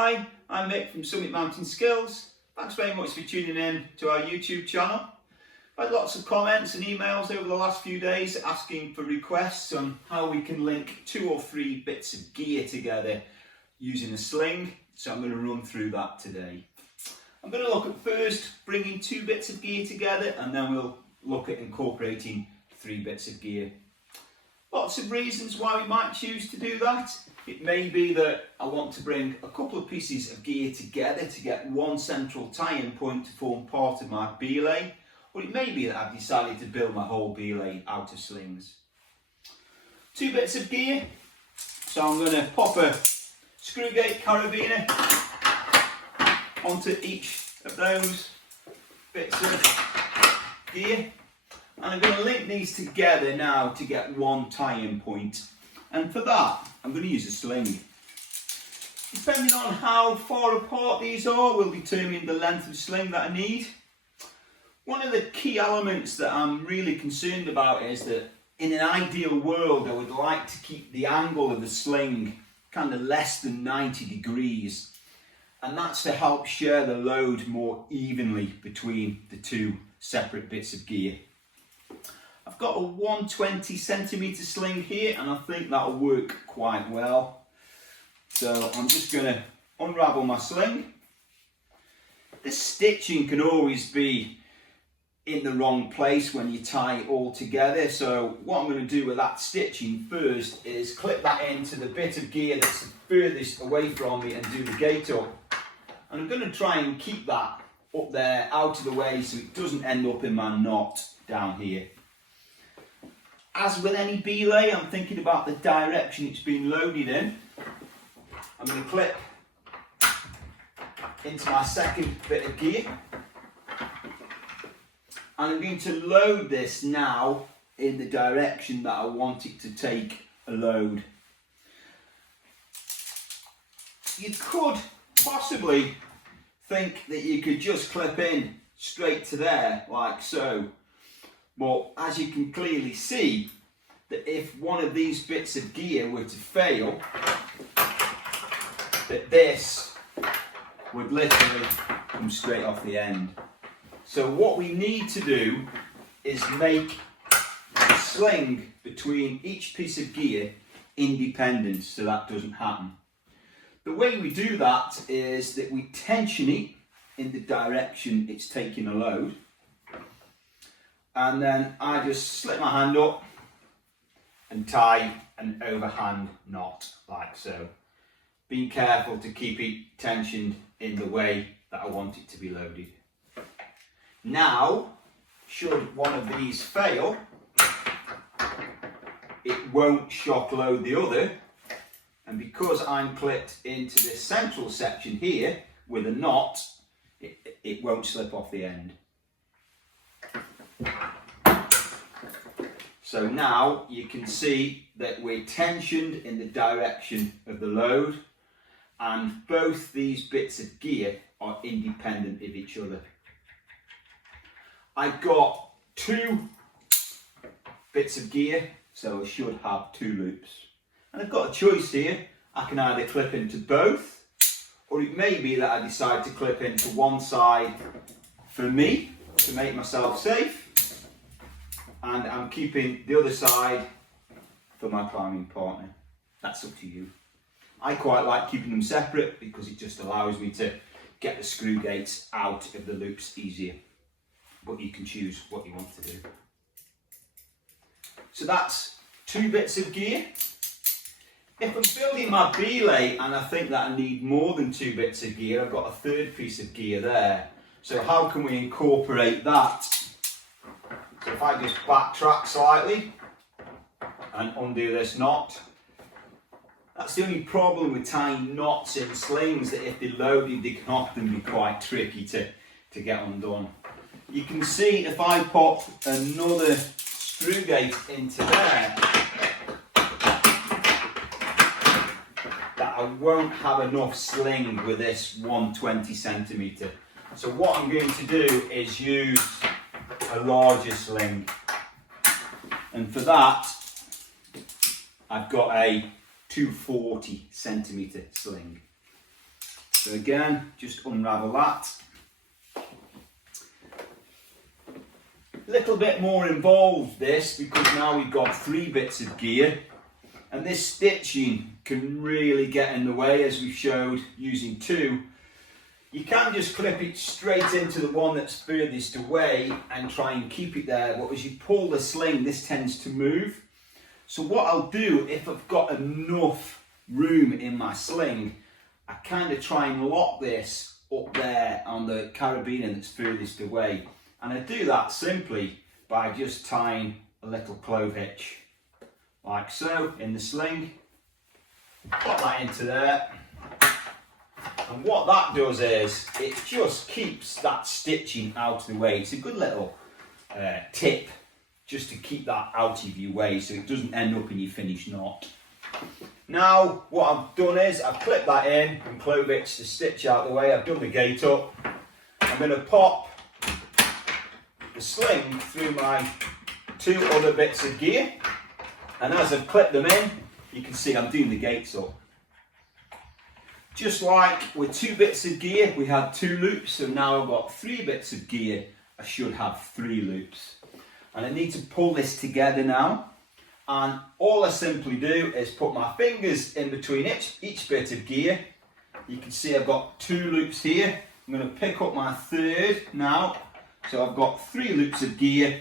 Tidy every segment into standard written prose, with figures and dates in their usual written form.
Hi, I'm Mick from Summit Mountain Skills. Thanks very much for tuning in to our YouTube channel. I've had lots of comments and emails over the last few days asking for requests on how we can link 2 or 3 bits of gear together using a sling, so I'm going to run through that today. I'm going to look at first bringing 2 bits of gear together, and then we'll look at incorporating 3 bits of gear. Lots of reasons why we might choose to do that. It may be that I want to bring a couple of pieces of gear together to get one central tie-in point to form part of my belay, or it may be that I've decided to build my whole belay out of slings. 2 bits of gear, so I'm going to pop a screw gate carabiner onto each of those bits of gear, and I'm going to link these together now to get one tie-in point. And for that, I'm going to use a sling. Depending on how far apart these are will determine the length of sling that I need. One of the key elements that I'm really concerned about is that in an ideal world I would like to keep the angle of the sling kind of less than 90 degrees. And that's to help share the load more evenly between the 2 separate bits of gear. I've got a 120cm sling here, and I think that'll work quite well. So I'm just going to unravel my sling. This stitching can always be in the wrong place when you tie it all together. So what I'm going to do with that stitching first is clip that into the bit of gear that's the furthest away from me and do the gate up. And I'm going to try and keep that up there out of the way so it doesn't end up in my knot down here. As with any belay, I'm thinking about the direction it's been loaded in. I'm going to clip into my second bit of gear. And I'm going to load this now in the direction that I want it to take a load. You could possibly think that you could just clip in straight to there, like so. But as you can clearly see, that if one of these bits of gear were to fail, that this would literally come straight off the end. So what we need to do is make a sling between each piece of gear independent so that doesn't happen. The way we do that is that we tension it in the direction it's taking a load. And then I just slip my hand up and tie an overhand knot like so. Being careful to keep it tensioned in the way that I want it to be loaded. Now, should one of these fail, it won't shock load the other, and because I'm clipped into this central section here with a knot, it won't slip off the end. So now you can see that we're tensioned in the direction of the load, and both these bits of gear are independent of each other. I've got 2 bits of gear, so I should have 2 loops. And I've got a choice here. I can either clip into both, or it may be that I decide to clip into one side for me to make myself safe, and I'm keeping the other side for my climbing partner. That's up to you. I quite like keeping them separate because it just allows me to get the screw gates out of the loops easier. But you can choose what you want to do. So that's 2 bits of gear. If I'm building my belay and I think that I need more than 2 bits of gear, I've got a 3rd piece of gear there. So how can we incorporate that? So if I just backtrack slightly and undo this knot, that's the only problem with tying knots in slings, that if they're loaded they can often be quite tricky to get undone. You can see if I pop another screw gate into there, that I won't have enough sling with this 120cm. So what I'm going to do is use a larger sling, and for that I've got a 240cm sling. So again, just unravel that. A little bit more involved this, because now we've got 3 bits of gear, and this stitching can really get in the way, as we showed using 2. You can just clip it straight into the one that's furthest away and try and keep it there, but as you pull the sling, this tends to move. So what I'll do, if I've got enough room in my sling, I kind of try and lock this up there on the carabiner that's furthest away. And I do that simply by just tying a little clove hitch, like so, in the sling. Pop that into there. And what that does is, it just keeps that stitching out of the way. It's a good little tip, just to keep that out of your way so it doesn't end up in your finished knot. Now, what I've done is, I've clipped that in and clove hitched the stitch out of the way. I've done the gate up. I'm going to pop the sling through my 2 other bits of gear. And as I've clipped them in, you can see I'm doing the gates up. Just like with 2 bits of gear, we had 2 loops, so now I've got 3 bits of gear, I should have 3 loops. And I need to pull this together now. And all I simply do is put my fingers in between each bit of gear. You can see I've got 2 loops here. I'm going to pick up my 3rd now. So I've got 3 loops of gear,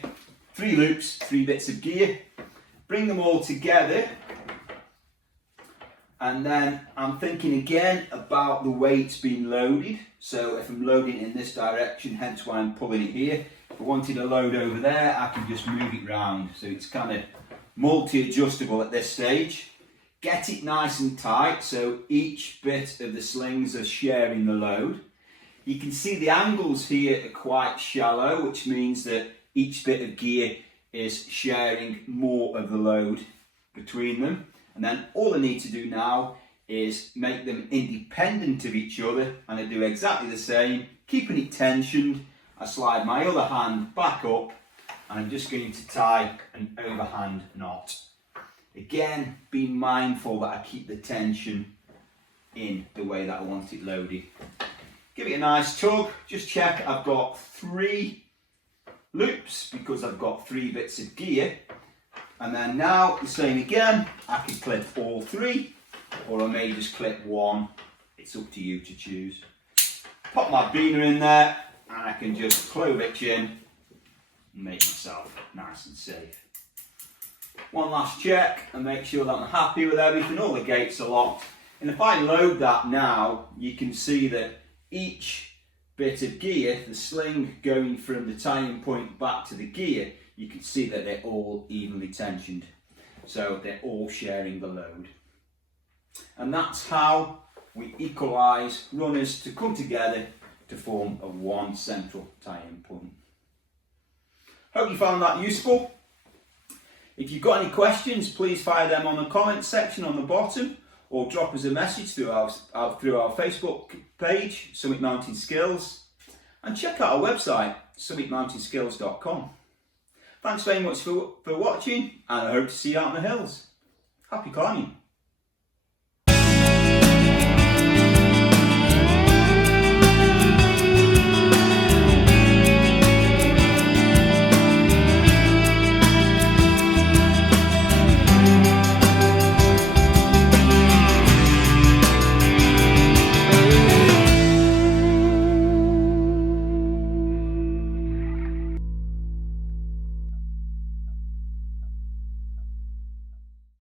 3 loops, 3 bits of gear. Bring them all together. And then I'm thinking again about the way it's been loaded. So if I'm loading in this direction, hence why I'm pulling it here. If I wanted to load over there, I can just move it round. So it's kind of multi-adjustable at this stage. Get it nice and tight so each bit of the slings are sharing the load. You can see the angles here are quite shallow, which means that each bit of gear is sharing more of the load between them. And then all I need to do now is make them independent of each other, and I do exactly the same, keeping it tensioned. I slide my other hand back up, and I'm just going to tie an overhand knot. Again, being mindful that I keep the tension in the way that I want it loaded. Give it a nice tug, just check I've got 3 loops because I've got 3 bits of gear. And then now, the same again, I can clip all 3, or I may just clip 1. It's up to you to choose. Pop my biner in there, and I can just clove hitch in and make myself nice and safe. One last check and make sure that I'm happy with everything. All the gates are locked. And if I load that now, you can see that each bit of gear, the sling going from the tying point back to the gear, you can see that they're all evenly tensioned. So they're all sharing the load. And that's how we equalise runners to come together to form a one central tie-in point. Hope you found that useful. If you've got any questions, please fire them on the comments section on the bottom, or drop us a message through our Facebook page, Summit Mountain Skills, and check out our website, summitmountainskills.com. Thanks very much for watching, and I hope to see you out in the hills. Happy climbing.